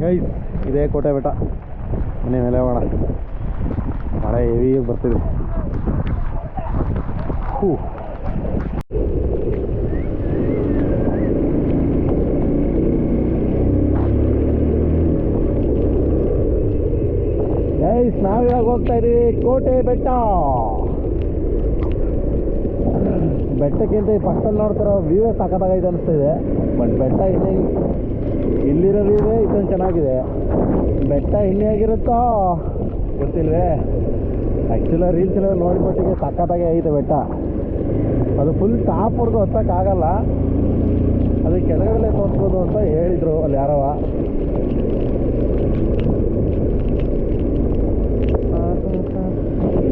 Guys ಇದೇ ಕೋಟೆ ಬೆಟ್ಟ. ಮನೆ ಮೇಲೆ ಹೋಗೋಣ. ಮಳೆ ಹೆವಿ ಬರ್ತಿದೆ. ಗೈಸ್ ನಾವಿವಾಗ ಹೋಗ್ತಾ ಇದೀವಿ ಕೋಟೆ ಬೆಟ್ಟ. ಬೆಟ್ಟಕ್ಕಿಂತ ಈ ಪಕ್ಕದಲ್ಲಿ ನೋಡ್ತಾರೋ ವ್ಯೂವೇ ಸಖತ್ತಾಗೈತೆ ಅನಿಸ್ತಾ ಇದೆ. ಬಟ್ ಬೆಟ್ಟ ಇಲ್ಲಿರೋ ವ್ಯೂವೇ ಇಷ್ಟೊಂದು ಚೆನ್ನಾಗಿದೆ. ಬೆಟ್ಟ ಇನ್ನೇ ಆಗಿರುತ್ತೋ ಗೊತ್ತಿಲ್ವೇ. ಆ್ಯಕ್ಚುಲಿ ರೀಲ್ಸ್ ಎಲ್ಲ ನೋಡಿ ಮಟ್ಟಿಗೆ ಸಖತ್ತಾಗಿ ಐತೆ ಬೆಟ್ಟ. ಅದು ಫುಲ್ ಟಾಪ್ವರೆಗೂ ಹತ್ತಕ್ಕಾಗಲ್ಲ, ಅದು ಕೆಳಗಡೆ ತೋರಿಸ್ಬೋದು ಅಂತ ಹೇಳಿದರು ಅಲ್ಲಿ ಯಾರವ.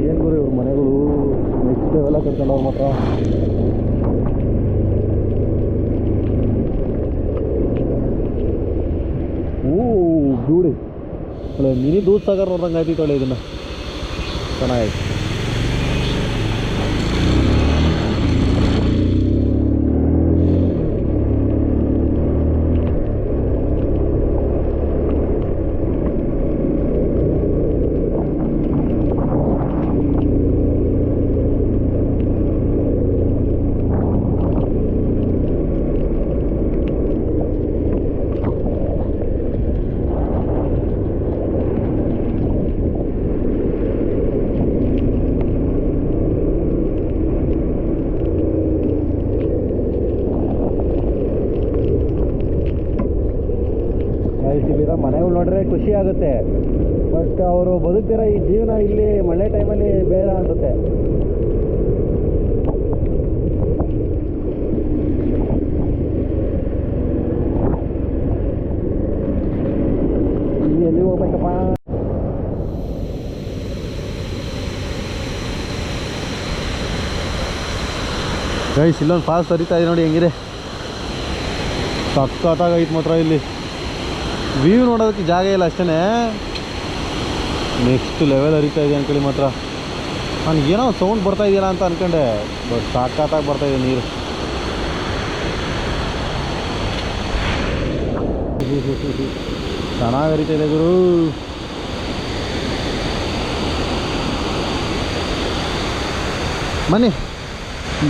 ಏನು ಗುರು ಇವ್ರ ಮನೆಗಳು ನೆಕ್ಸ್ಟ್ ಲೆವೆಲ್ಲ ಕರ್ಕೊಂಡು ಹೋಗಿ ಮಾತ್ರ. ದೂಡಿ ಒಳ್ಳೆ ಮಿನಿ ದೂದ್ ಸಾಗರ್ ನೋಡ್ದಂಗೆ ಆಯ್ತಿತ್ತು. ಒಳ್ಳೆ ಇದನ್ನು ಚೆನ್ನಾಗೈತೆ. ಇಲ್ಲಿರೋ ಮನೆಗಳು ನೋಡ್ರೆ ಖುಷಿ ಆಗುತ್ತೆ. ಬಟ್ ಅವರು ಬದುಕ್ತಿರೋ ಈ ಜೀವನ ಇಲ್ಲಿ ಮಳೆ ಟೈಮಲ್ಲಿ ಬೇಡ ಅನ್ಸುತ್ತೆ. ಎಲ್ಲಿ ಹೋಗ್ಬೇಕಪ್ಪ? ಗೈಸ್ ಇಲ್ಲೊಂದು ಫಾಲ್ಸ್ ಹರಿತಾ ಇದೆ ನೋಡಿ, ಹೆಂಗಿದೆ ಸಖತ್ತಾಗೈತೆ ಮಾತ್ರ. ಇಲ್ಲಿ ವ್ಯೂ ನೋಡೋದಕ್ಕೆ ಜಾಗ ಇಲ್ಲ ಅಷ್ಟೇ. ನೆಕ್ಸ್ಟ್ ಲೆವೆಲ್ ಹರಿತಾ ಇದೆ ಅಂದ್ಕೊಳ್ಳಿ ಮಾತ್ರ. ನನಗೇನೋ ಸೌಂಡ್ ಬರ್ತಾ ಇದೆಯಲ್ಲ ಅಂತ ಅಂದ್ಕೊಂಡೆ, ಬಟ್ ಸಖತ್ತಾಗಿ ಬರ್ತಾಯಿದೆ ನೀರು. ಚೆನ್ನಾಗಿ ಹರಿತಾ ಇದೆ ಗುರು. ಬನ್ನಿ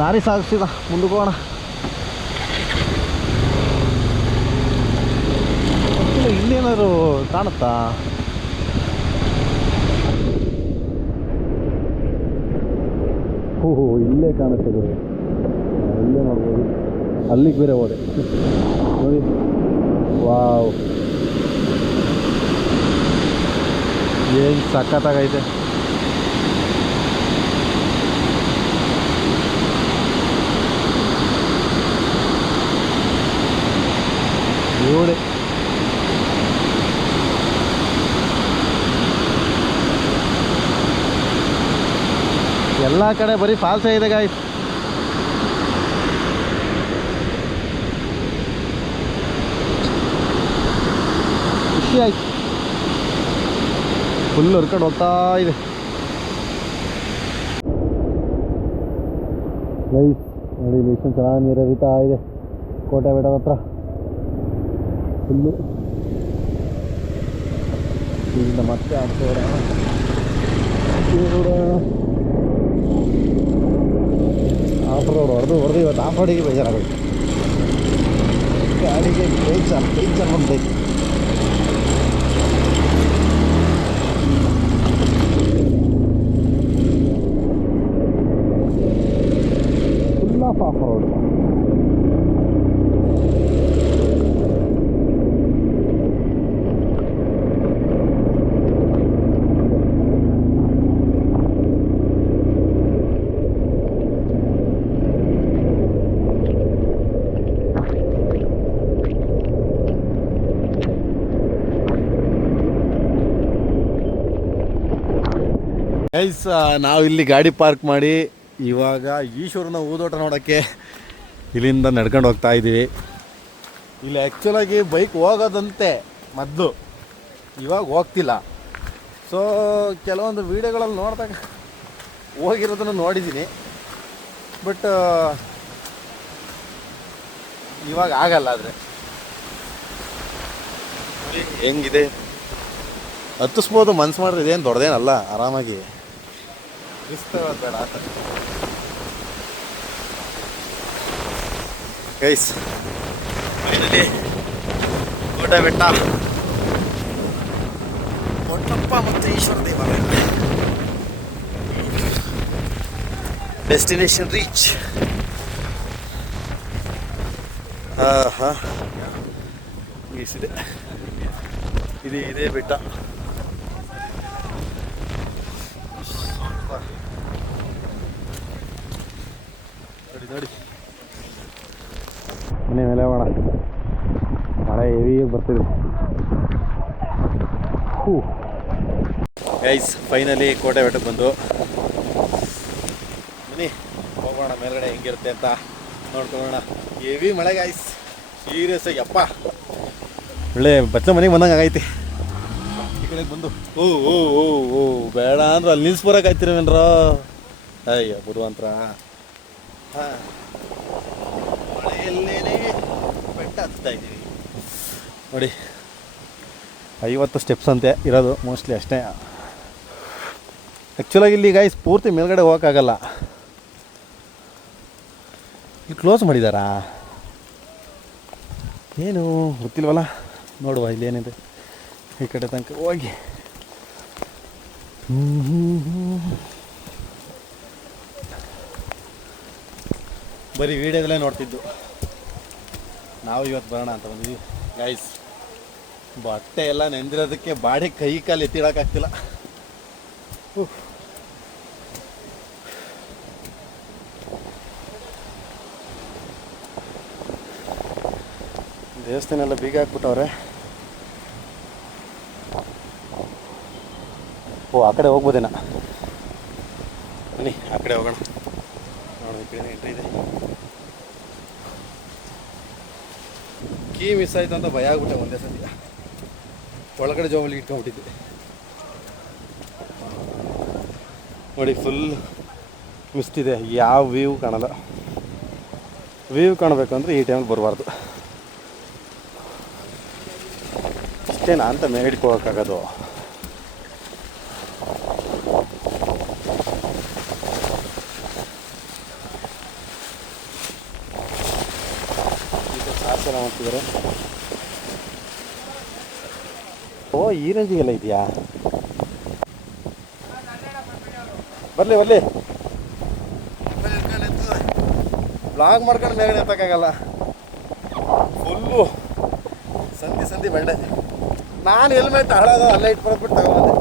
ದಾರಿ ಸಾಗಿಸ್ತಿದ ಮುಂದಕ್ಕೆ ಹೋಗೋಣ. ಇಲ್ಲೇನಾದ್ರು ಕಾಣುತ್ತಾ? ಓಹೋ ಇಲ್ಲೇ ಕಾಣುತ್ತೆ ಗುರು, ಇಲ್ಲೇ ನೋಡ್ಬೋದು. ಅಲ್ಲಿಗೆ ಬೇರೆ ಹೋದೆ ನೋಡಿ. ವಾವ್ ಏನು ಸಖತ್ತಾಗೈತೆ. ನೋಡಿ ಎಲ್ಲ ಕಡೆ ಬರೀ ಫಾಲ್ಸೇ ಇದೆ ಗಾಯ್ಸ್. ಖುಷಿ ಆಯ್ತು. ಫುಲ್ ಹರ್ಕೊಂಡು ಹೋಗ್ತಾ ಇದೆ ಗೈಸ್. ನೋಡಿ ಇಲ್ಲಿ ಇಷ್ಟೊಂದು ಚೆನ್ನಾಗಿ ನೀರು ಹರಿತಾ ಇದೆ ಕೋಟೆ ಬೆಟ್ಟದ ಹತ್ರ. ಫುಲ್ಲು ಇಲ್ಲಿಂದ ಮತ್ತೆ ಆಡ್ಸೋಣ. ಆಫ್ ರೋಡ್ ಹೊಡೆದು ಇವತ್ತು ಆಫ್ ರೋಡಿಗೆ ಬೇಜಾರಾಗುತ್ತೆ. ಗಾಡಿಗೆ ಬೇಜಾರು ಬಂದೈತೆ. Full of road. ಗೈಸ್ ನಾವು ಇಲ್ಲಿ ಗಾಡಿ ಪಾರ್ಕ್ ಮಾಡಿ ಇವಾಗ ಈಶ್ವರನ ಊದೋಟ ನೋಡೋಕ್ಕೆ ಇಲ್ಲಿಂದ ನಡ್ಕೊಂಡು ಹೋಗ್ತಾ ಇದ್ದೀವಿ. ಇಲ್ಲಿ ಆ್ಯಕ್ಚುಲಾಗಿ ಬೈಕ್ ಹೋಗೋದಂತೆ ಮೊದಲು, ಇವಾಗ ಹೋಗ್ತಿಲ್ಲ. ಸೊ ಕೆಲವೊಂದು ವೀಡಿಯೋಗಳಲ್ಲಿ ನೋಡಿದಾಗ ಹೋಗಿರೋದನ್ನು ನೋಡಿದ್ದೀನಿ, ಬಟ್ ಇವಾಗ ಆಗಲ್ಲ. ಆದರೆ ನೋಡಿ ಹೆಂಗಿದೆ. ಹತ್ತಿಸ್ಬೋದು ಮನ್ಸು ಮಾಡಿದ್ರೆ, ಇದೇನು ದೊಡ್ಡದೇನಲ್ಲ, ಆರಾಮಾಗಿ ರಿಸ್ಕ್ ತಗೊಳ್ಳೋದು ಬೇಡ ಅಂತ. ಗೈಸ್ ಫೈನಲಿ ಕೋಟೆ ಬೆಟ್ಟ, ಕೊಟ್ಟಪ್ಪ ಮತ್ತು ಈಶ್ವರ ದೇವಾಲಯ, ಡೆಸ್ಟಿನೇಷನ್ ರೀಚ್. ಹಾಂ ಗೀಸಿದೆ, ಇದೇ ಬೆಟ್ಟ. ನೋಡಿ ಮನೆ ಮೇಲೆ ಹೋಗೋಣ, ಮಳೆ ಹೆವಿ ಬರ್ತಿದೆ. ಗೈಸ್ ಫೈನಲಿ ಕೋಟೆ ಬೆಟ್ಟಕ್ಕೆ ಬಂದು ಬನ್ನಿ ಹೋಗೋಣ ಮೇಲ್ಗಡೆ ಹೆಂಗಿರುತ್ತೆ ಅಂತ ನೋಡ್ಕೊಳ್ಳೋಣ. ಹೆವಿ ಮಳೆ ಗೈಸ್, ಸೀರಿಯಸ್ ಆಗಿ ಅಪ್ಪ ಒಳ್ಳೆ ಬಚ್ಚಲ ಮನೆಗೆ ಬಂದಂಗೆ ಆಗೈತಿ. ಈ ಕಡೆಗೆ ಬಂದು ಓ ಓ ಓ ಓ ಬೇಡ ಅಂದ್ರೆ ಅಲ್ಲಿ ನಿಲ್ಸ್ಬರಕಾಯ್ತಿರವೇನ್ರ, ಅಯ್ಯ ಬುಡುವಂತ್ರ. ಹಾಂ ಮಳೆಯಲ್ಲೇನೆ ಬೆಟ್ಟ ಹತ್ತಾ ಇದ್ದೀವಿ ನೋಡಿ. 50 ಸ್ಟೆಪ್ಸ್ ಅಂತೆ ಇರೋದು ಮೋಸ್ಟ್ಲಿ, ಅಷ್ಟೇ. ಆ್ಯಕ್ಚುಲಾಗಿ ಇಲ್ಲಿ ಗೈಸ್ ಪೂರ್ತಿ ಮೇಲ್ಗಡೆ ಹೋಗೋಕ್ಕಾಗಲ್ಲ, ಇಲ್ಲಿ ಕ್ಲೋಸ್ ಮಾಡಿದಾರಾ ಏನು ಗೊತ್ತಿಲ್ವಲ್ಲ. ನೋಡುವ ಇಲ್ಲಿ ಏನಿದೆ, ಈ ಕಡೆ ತನಕ ಹೋಗಿ. ಬರೀ ವೀಡಿಯೋದಲ್ಲೇ ನೋಡ್ತಿದ್ದು, ನಾವು ಇವತ್ತು ಬರೋಣ ಅಂತ ಬಂದಿದ್ದೀವಿ ಗೈಸ್. ಬಟ್ಟೆ ಎಲ್ಲ ನೆಂದಿರೋದಕ್ಕೆ ಬಾಡಿ ಕೈ ಕಾಲು ಎತ್ತಿಡೋಕ್ಕಾಗ್ತಿಲ್ಲ. ದೇವಸ್ಥಾನ ಎಲ್ಲ ಬೀಗ ಹಾಕ್ಬಿಟ್ಟವ್ರೆ. ಓ ಆ ಕಡೆ ಹೋಗ್ಬೋದೇನ, ಬನ್ನಿ ಆ ಕಡೆ ಹೋಗೋಣ. ನೋಡಿ ಈ ಕಡೆ ಎಂಟ್ರಿ ಇದೆ. ಕೀ ಮಿಸ್ ಆಯಿತು ಅಂತ ಭಯ ಆಗ್ಬಿಟ್ಟೆ ಒಂದೇ ಸತಿ, ಒಳಗಡೆ ಜೋಬಲ್ಲಿ ಇಟ್ಕೊಂಡ್ಬಿಟ್ಟಿದ್ದೆ. ನೋಡಿ ಫುಲ್ ಮಿಸ್ಟ್ ಇದೆ, ಯಾವ ವ್ಯೂ ಕಾಣಲ್ಲ. ವ್ಯೂ ಕಾಣಬೇಕು ಅಂದರೆ ಈ ಟೈಮಲ್ಲಿ ಬರಬಾರ್ದು. ಇಷ್ಟೇನಾ ಅಂತ ಮೇಡಿಕೋಕ್ಕಾಗೋದು. ಸಾರ್ಸೆಲ್ಲ ಮಾಡ್ತಿದ್ದಾರೆ. ಓ ಈ ರೇಂಜಿಗೆಲ್ಲ ಇದೆಯಾ, ಬರಲಿ ಬರಲಿ. ಬ್ಲಾಗ್ ಮಾಡ್ಕೊಂಡು ಮೇಗಡೆ ಎತ್ತಕ್ಕಾಗಲ್ಲ, ಫುಲ್ಲು ಸಂಧಿ ಬಂಡೆ. ನಾನು ಹೆಲ್ಮೆಟ್ ಹಾಳಾದ ಅಲ್ಲೇ ಇಟ್ಬಿಟ್ಟು ತಗೊಂಬಂದೆ.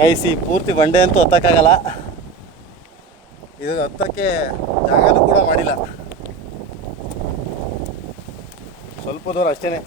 ಗೈಸಿ ಪೂರ್ತಿ ಬಂಡೆ ಅಂತೂ ಹತ್ತಕ್ಕಾಗಲ್ಲ, ಇದು ಹತ್ತಕ್ಕೆ ಜಾಗನೂ ಕೂಡ ಮಾಡಿಲ್ಲ, ಸ್ವಲ್ಪ ದೂರ ಅಷ್ಟೇ.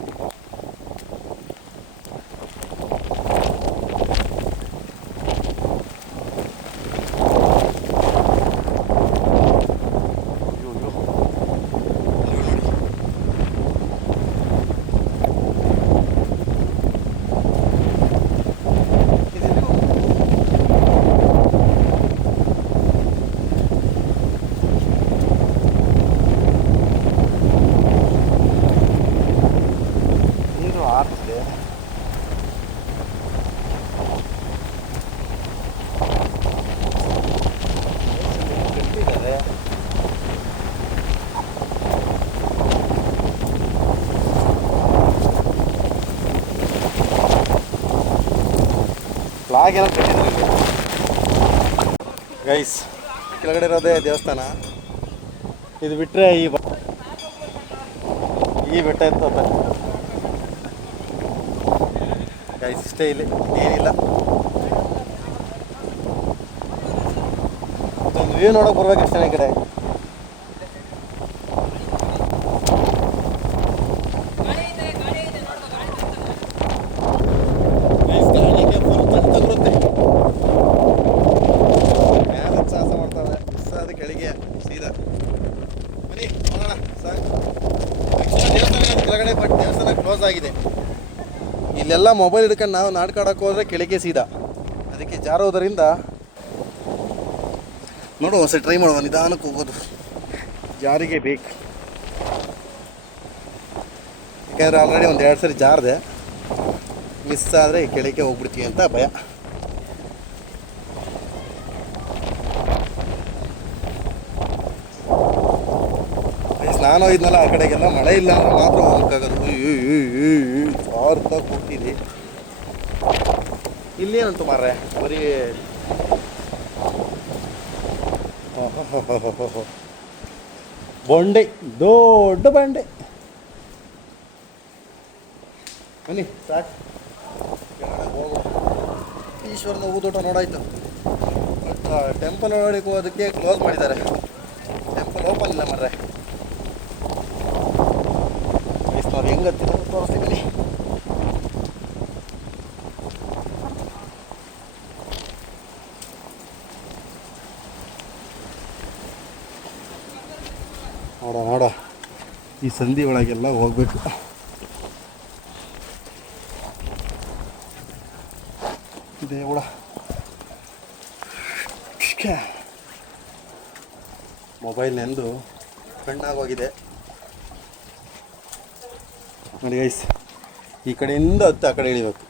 ಫ್ಲಾಗ್ ಏನೋ ಕಟ್ಟಿದ್ರು ಗೈಸ್. ಕೆಳಗಡೆ ಇರೋದೇ ದೇವಸ್ಥಾನ, ಇದು ಬಿಟ್ಟರೆ ಈ ಬೆಟ್ಟ ಇತ್ತು ಗೈಸ್. ಇಷ್ಟೇ, ಇಲ್ಲಿ ಏನಿಲ್ಲ. ಒಂದು ವ್ಯೂ ನೋಡೋಕೆ ಬರ್ಬೇಕು ಅಷ್ಟೇ ಈ ಕಡೆ. ಇಲ್ಲೆಲ್ಲ ಮೊಬೈಲ್ ಹಿಡ್ಕೊಂಡು ನಾವು ನಾಡ್ಕಾಡಕ್ಕೆ ಹೋದರೆ ಕೆಳಗೆ ಸೀದಾ, ಅದಕ್ಕೆ ಜಾರೋದರಿಂದ ನೋಡು ಒಂದ್ಸರಿ ಟ್ರೈ ಮಾಡುವ, ನಿಧಾನಕ್ಕೆ ಹೋಗೋದು, ಜಾರಿಗೆ ಬೇಕು. ಯಾಕೆಂದರೆ ಆಲ್ರೆಡಿ ಒಂದು 2 ಸರಿ ಜಾರಿದೆ, ಮಿಸ್ ಆದರೆ ಕೆಳಗೆ ಹೋಗ್ಬಿಡ್ತೀವಿ ಅಂತ ಭಯ. ನಾನು ಹೋಗಿದ್ನಲ್ಲ ಆ ಕಡೆಗೆಲ್ಲ ಮಳೆ ಇಲ್ಲ ಅಂದ್ರೆ ಮಾತ್ರ ಹೋಗೋಕ್ಕಾಗೋದು. ಸಾರ್ತಾಗಿ ಹೋಗ್ತೀನಿ. ಇಲ್ಲೇನಂತು ಮಾರ್ರೆ ಬರೀ ಬಂಡೆ, ದೊಡ್ಡ ಬಂಡೆ. ಬನ್ನಿ ಸಾಕು, ಹೋಗು. ಈಶ್ವರನ ಊದೋಟ ನೋಡಾಯ್ತು. ಬಟ್ ಟೆಂಪಲ್ ಒಳಗಡೆ ಹೋಗೋದಕ್ಕೆ ಕ್ಲೋಸ್ ಮಾಡಿದ್ದಾರೆ, ಟೆಂಪಲ್ ಓಪನ್ ಇಲ್ಲ ಮಾರ್ರೆ. ನಾವು ಹೆಂಗೆ ಹತ್ತಿರ ತೋರಿಸ್ತೀನಿ. ನೋಡ ಈ ಸಂಧಿ ಒಳಗೆಲ್ಲ ಹೋಗ್ಬೇಕು. ದೇವಳ ಮೊಬೈಲ್ ನೆಂದು ಕಣ್ಣಾಗೋಗಿದೆ ನೋಡಿ ಗೈಸ್. ಈ ಕಡೆಯಿಂದ ಹತ್ತು ಆ ಕಡೆ ಇಳಿಬೇಕು.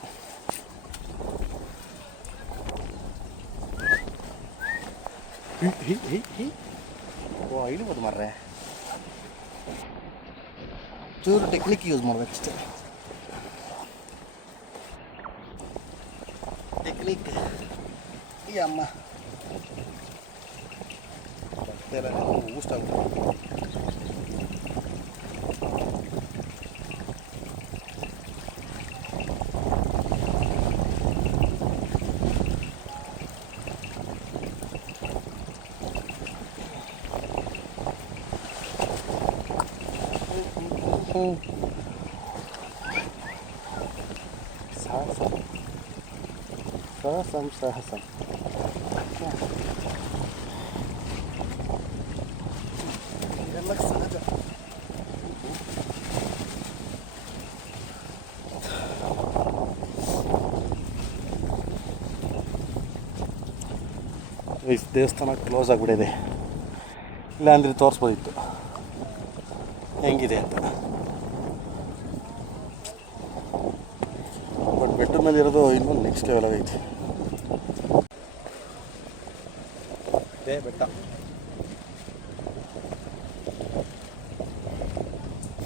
ಓ ಇಳಿಬೋದು ಮಾರ್ರೆ, ಚೂರು ಟೆಕ್ನಿಕ್ ಯೂಸ್ ಮಾಡ್ಬೇಕಷ್ಟೇ. ಟೆಕ್ನಿಕ್ ಈ ಅಮ್ಮ ಊಸ್ಟ್ ಆಗ್ತದೆ. ಸಾಹಸ ಎಲ್ಲ ಸಹಜ. ಈ ದೇವಸ್ಥಾನ ಕ್ಲೋಸ್ ಆಗಿಬಿಟ್ಟಿದೆ, ಇಲ್ಲಾಂದರೆ ತೋರಿಸ್ಬೋದಿತ್ತು ಹೆಂಗಿದೆ ಅಂತ. ಬಟ್ ಬೆಟ್ಟ ಮೇಲೆ ಇರೋದು ಇನ್ನೊಂದು ನೆಕ್ಸ್ಟ್ ಲೆವೆಲ್ ಆಗೈತಿ. ಇದೇ ಬೆಟ್ಟ,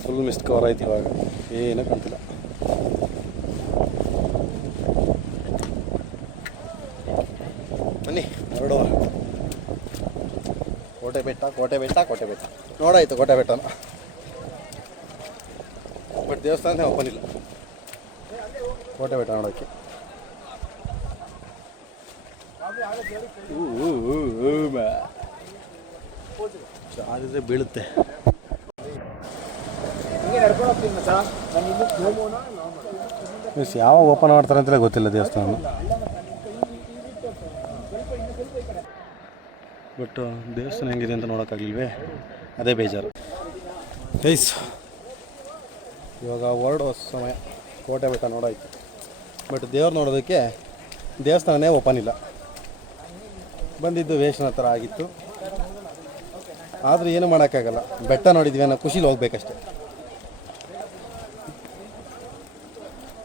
ಫುಲ್ ಮಿಸ್ಟ್ ಕವರ್ ಆಯ್ತು. ಇವಾಗ ಏನೂ ಕಾಣ್ತಿಲ್ಲ. ಬನ್ನಿ ಹೊರಡುವ. ಕೋಟೆ ಬೆಟ್ಟ, ಕೋಟೆ ಬೆಟ್ಟ, ಕೋಟೆ ಬೆಟ್ಟ ನೋಡಾಯ್ತು, ಕೋಟೆ ಬೆಟ್ಟನ. ಬಟ್ ದೇವಸ್ಥಾನ ಓಪನ್ ಇಲ್ಲ, ಕೋಟೆ ಬೆಟ್ಟ ನೋಡೋಕ್ಕೆ. ಚಾರಿದ್ರೆ ಬೀಳುತ್ತೆ. ಯಾವಾಗ ಓಪನ್ ಮಾಡ್ತಾರೆ ಅಂತಲೇ ಗೊತ್ತಿಲ್ಲ ದೇವಸ್ಥಾನ. ಬಟ್ ದೇವಸ್ಥಾನ ಹೆಂಗಿದೆ ಅಂತ ನೋಡೋಕ್ಕಾಗಲಿಲ್ವೇ, ಅದೇ ಬೇಜಾರು ಗೈಸ್. ಇವಾಗ ಹೊರಡೋ ಸಮಯ, ಕೋಟೆ ಬೆಟ್ಟ ನೋಡೋಯ್ತು. ಬಟ್ ದೇವ್ರು ನೋಡೋದಕ್ಕೆ ದೇವಸ್ಥಾನನೇ ಓಪನ್ ಇಲ್ಲ. ಬಂದಿದ್ದು ವೇಷನ ಥರ ಆಗಿತ್ತು. ಆದರೂ ಏನು ಮಾಡೋಕ್ಕಾಗಲ್ಲ, ಬೆಟ್ಟ ನೋಡಿದ್ವಿ ಅನ್ನೋ ಖುಷಿಲಿ ಹೋಗ್ಬೇಕಷ್ಟೆ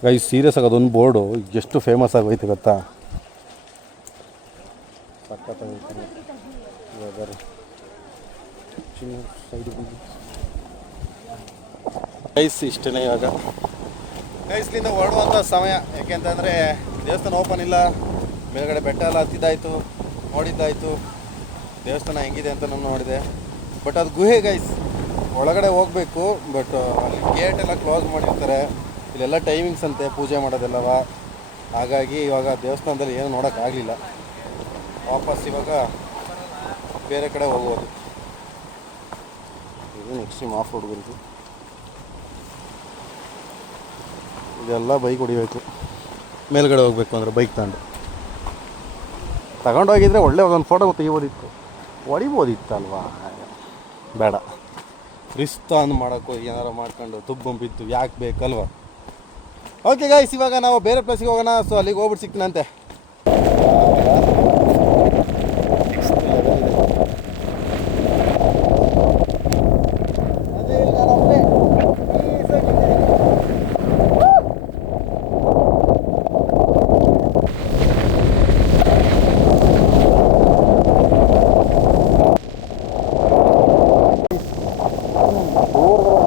ಗೈಸ್. ಸೀರಿಯಸ್ ಆಗಿ ಅದೊಂದು ಬೋರ್ಡು ಎಷ್ಟು ಫೇಮಸ್ ಆಗೋಯ್ತು ಗೊತ್ತಾ, ಸಖತ್ತಾಗೈತೆ. ಗೈಸ್ ಇಷ್ಟೇ ಇವಾಗ ಗೈಸ್ಲಿಂದ ಹೊರಡುವಂಥ ಸಮಯ. ಯಾಕೆಂತಂದರೆ ದೇವಸ್ಥಾನ ಓಪನ್ ಇಲ್ಲ, ಮೇಲ್ಗಡೆ ಬೆಟ್ಟ ಎಲ್ಲ ಹತ್ತಿದ್ದಾಯಿತು, ನೋಡಿದ್ದಾಯಿತು, ದೇವಸ್ಥಾನ ಹೆಂಗಿದೆ ಅಂತ ನಾನು ನೋಡಿದೆ. ಬಟ್ ಅದು ಗುಹೆ ಗೈಸ್, ಒಳಗಡೆ ಹೋಗಬೇಕು. ಬಟ್ ಅಲ್ಲಿ ಗೇಟ್ ಎಲ್ಲ ಕ್ಲೋಸ್ ಮಾಡಿರ್ತಾರೆ, ಇಲ್ಲೆಲ್ಲ ಟೈಮಿಂಗ್ಸ್ ಅಂತೆ ಪೂಜೆ ಮಾಡೋದೆಲ್ಲವ. ಹಾಗಾಗಿ ಇವಾಗ ದೇವಸ್ಥಾನದಲ್ಲಿ ಏನೂ ನೋಡೋಕ್ಕಾಗಲಿಲ್ಲ. ವಾಪಸ್ ಇವಾಗ ಬೇರೆ ಕಡೆ ಹೋಗ್ಬೋದು. ಇದು ಎಕ್ಸ್ಟ್ರೀಮ್ ಆಫ್ ರೋಡ್ ಬಂತು. ಇದೆಲ್ಲ ಬೈಕ್ ಹೊಡಿಬೇಕು, ಮೇಲ್ಗಡೆ ಹೋಗಬೇಕು ಅಂದರೆ ಬೈಕ್ ತಗೊಂಡೋಗಿದ್ರೆ ಒಳ್ಳೆ ಒಂದು ಫೋಟೋ ತೆಗಿಬೋದಿತ್ತು, ಹೊಡಿಬೋದಿತ್ತಲ್ವಾ. ಬೇಡ, ರಿಸ್ಕ್ ಅಂದು ಮಾಡೋಕ್ಕೋ ಏನಾರು ಮಾಡ್ಕೊಂಡು ತುಬ್ಬ ಬಿದ್ದು ಯಾಕೆ ಬೇಕಲ್ವ. ಓಕೆ ಗೈಸ್, ಇವಾಗ ನಾವು ಬೇರೆ ಪ್ಲೇಸಿಗೆ ಹೋಗೋಣ. ಸೊ ಅಲ್ಲಿಗೆ ಹೋಗ್ಬಿಟ್ಟು ಸಿಗ್ತೀನಂತೆ.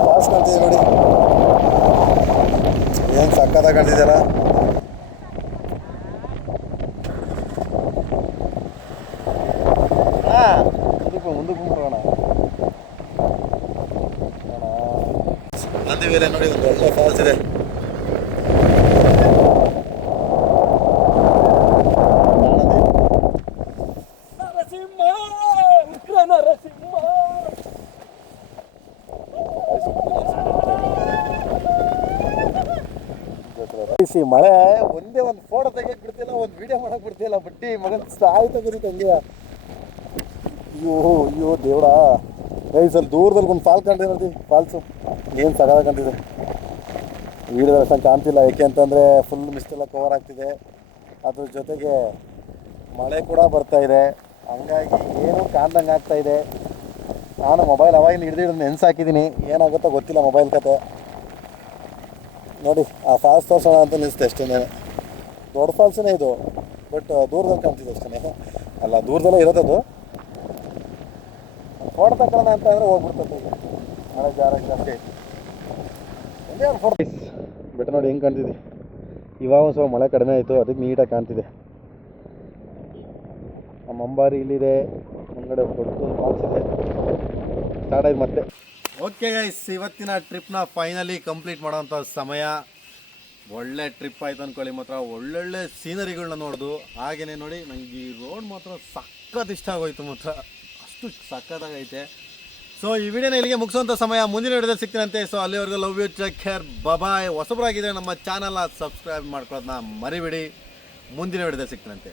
ಪಾಸ್ ಕಾಣ್ತಿದೆ ನೋಡಿ, ಏನು ಸಕ್ಕತ್ತಾಗಿ ಕಾಣ್ತಿದೆಯಲ್ಲ. ಮುಂದಕ್ಕೆ ಬರೋಣ. ನಂದಿ ಬೇರೆ ನೋಡಿ, ಒಂದು ಒಳ್ಳೆ ಫಾಲ್ಸ್ ಇದೆ. ಮಳೆ ಒಂದೇ ಒಂದು ಫೋಟೋ ತೆಗಿಯಕ್ಕೆ ಬಿಡ್ತಿಲ್ಲ, ಒಂದು ವಿಡಿಯೋ ಮಾಡಕ್ಕೆ ಬಿಡ್ತಿಲ್ಲ. ಬಟ್ಟಿ ಮಗನ ಸಾಯ್ತಾ ಬರೀತ ಹಂಗೆ. ಅಯ್ಯೋ ದೇವ್ಡ. ಸ್ವಲ್ಪ ದೂರದಲ್ಲಿ ಒಂದು ಫಾಲ್ ಕಾಣ್ತಿದೆ ನೋಡಿ, ಫಾಲ್ಸು ಏನು ಸಗದ ಕಾಣ್ತಿದೆ. ವಿಡಿಯೋದಲ್ಲಿ ಅಷ್ಟೊಂದು ಕಾಣ್ತಿಲ್ಲ, ಏಕೆ ಅಂತಂದರೆ ಫುಲ್ ಮಿಸ್ಟೆಲ್ಲ ಕವರ್ ಆಗ್ತಿದೆ. ಅದ್ರ ಜೊತೆಗೆ ಮಳೆ ಕೂಡ ಬರ್ತಾ ಇದೆ, ಹಂಗಾಗಿ ಏನೂ ಕಾಣ್ದಂಗೆ ಆಗ್ತಾ ಇದೆ. ನಾನು ಮೊಬೈಲ್ ಅವಾಗಿನ ಹಿಡಿದು ನೆನ್ಸಾಕಿದ್ದೀನಿ, ಏನಾಗುತ್ತೋ ಗೊತ್ತಿಲ್ಲ ಮೊಬೈಲ್ ಕತೆ. ನೋಡಿ ಆ ಫಾಲ್ಸ್ ತೋರಿಸೋಣ ಅಂತ ನಿಲ್ಲಿಸುತ್ತೆ ಅಷ್ಟೇ. ದೊಡ್ಡ ಫಾಲ್ಸೇ ಇದು, ಬಟ್ ದೂರದಲ್ಲಿ ಕಾಣ್ತಿದೆ ಅಷ್ಟೇ. ಅಲ್ಲ, ದೂರದಲ್ಲೇ ಇರೋದದು. ಫೋಟೋ ತಗೊಳ್ಳೋಣ ಅಂತ ಅಂದರೆ ಹೋಗ್ಬಿಡ್ತದೆ ಮಳೆ ಜಾಸ್ತಿ. ಒಂದೇ ಒಂದು ಫೋಟೋ ಬೆಟ್ಟ ನೋಡಿ ಹೆಂಗೆ ಕಾಣ್ತಿದೆ. ಇವಾಗ ಸ್ವಲ್ಪ ಮಳೆ ಕಡಿಮೆ ಆಯಿತು, ಅದಕ್ಕೆ ನೀಟಾಗಿ ಕಾಣ್ತಿದೆ. ನಮ್ಮ ಅಂಬಾರಿ ಇಲ್ಲಿದೆ, ಮುಂಗಡೆ ದೊಡ್ಡ ಫಾಲ್ಸ್ ಇದೆ. ಸ್ಟಾರ್ಟ್ ಆಯ್ತು ಮತ್ತೆ. ಓಕೆ ಗೈಸ್, ಇವತ್ತಿನ ಟ್ರಿಪ್ನ ಫೈನಲಿ ಕಂಪ್ಲೀಟ್ ಮಾಡೋಂಥ ಸಮಯ. ಒಳ್ಳೆ ಟ್ರಿಪ್ ಆಯ್ತು ಅಂದ್ಕೊಳ್ಳಿ. ಮಾತ್ರ ಒಳ್ಳೊಳ್ಳೆ ಸೀನರಿಗಳನ್ನ ನೋಡೋದು. ಹಾಗೆಯೇ ನೋಡಿ, ನನಗೆ ಈ ರೋಡ್ ಮಾತ್ರ ಸಖತ್ ಇಷ್ಟ ಆಗೋಯ್ತು. ಮಾತ್ರ ಅಷ್ಟು ಸಖತ್ತಾಗೈತೆ. ಸೊ ಈ ವಿಡಿಯೋನ ಇಲ್ಲಿಗೆ ಮುಗಿಸೋಂಥ ಸಮಯ. ಮುಂದಿನ ವಿಡಿಯೋದಲ್ಲಿ ಸಿಗ್ತೀನಂತೆ. ಸೊ ಅಲ್ಲಿವರೆಗೂ ಲವ್ ಯು, ಟೇಕ್ ಕೇರ್, ಬಾಯ್. ಹೊಸಬರಾಗಿದ್ದರೆ ನಮ್ಮ ಚಾನಲ್ನ ಸಬ್ಸ್ಕ್ರೈಬ್ ಮಾಡ್ಕೊಳ್ಳೋದನ್ನ ಮರಿಬೇಡಿ. ಮುಂದಿನ ವಿಡಿಯೋದಲ್ಲಿ ಸಿಗ್ತೀನಂತೆ.